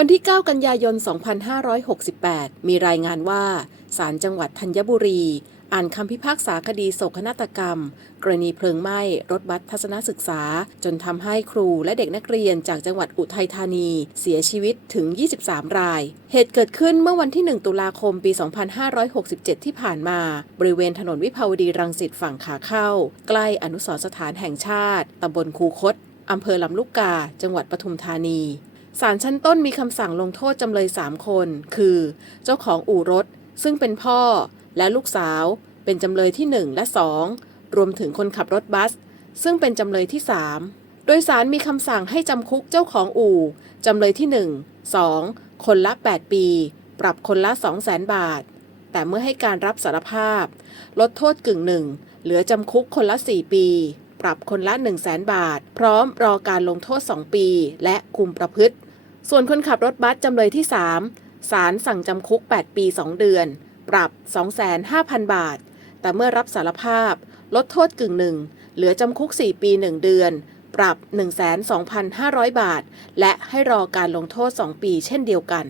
วันที่ 9 กันยายน 2568 มีรายงานว่า ศาลจังหวัดธัญบุรี อ่านคำพิพากษาคดีโศกนาฏกรรม กรณีเพลิงไหม้รถบัสทัศนศึกษา จนทำให้ครูและเด็กนักเรียนจากจังหวัดอุทัยธานี เสียชีวิตถึง 23 ราย เหตุเกิดขึ้นเมื่อวันที่ 1 ตุลาคมปี 2567 ที่ผ่านมา บริเวณถนนวิภาวดีรังสิตฝั่งขาเข้า ใกล้อนุสรณ์สถานแห่งชาติตำบลคูคตอำเภอลำลูกกา จังหวัดปทุมธานี ศาลชั้นต้นมีคำสั่งลงโทษจำเลย 3 คน คือ เจ้าของอู่รถ ซึ่งเป็นพ่อและลูกสาว เป็นจำเลยที่ 1 และ 2 รวมถึงคนขับรถบัส ซึ่งเป็นจำเลยที่ 3 โดยสารมีคำสั่งให้จำคุกเจ้าของอู่ จำเลยที่ 1 2 คนละ 8 ปี ปรับคนละ 200,000 บาท แต่เมื่อให้การรับสารภาพ ลดโทษกึ่งหนึ่งเหลือจำคุกคนละ 4 ปีปรับคนละ 1 0 0 0 0แบาท พร้อมรอการลงโทษ 2 ปี และคุมประพฤติ ส่วนคนขับรถบัสจำเลยที่ 3 ศาลสั่งจำคุก 8 ปี 2 เดือน ปรับ 2,500,000 บาท แต่เมื่อรับสารภาพ ลดโทษกึ่งหนึ่ง เหลือจำคุก 4 ปี 1 เดือน ปรับ 12,500 บาท และให้รอการลงโทษ 2 ปีเช่นเดียวกัน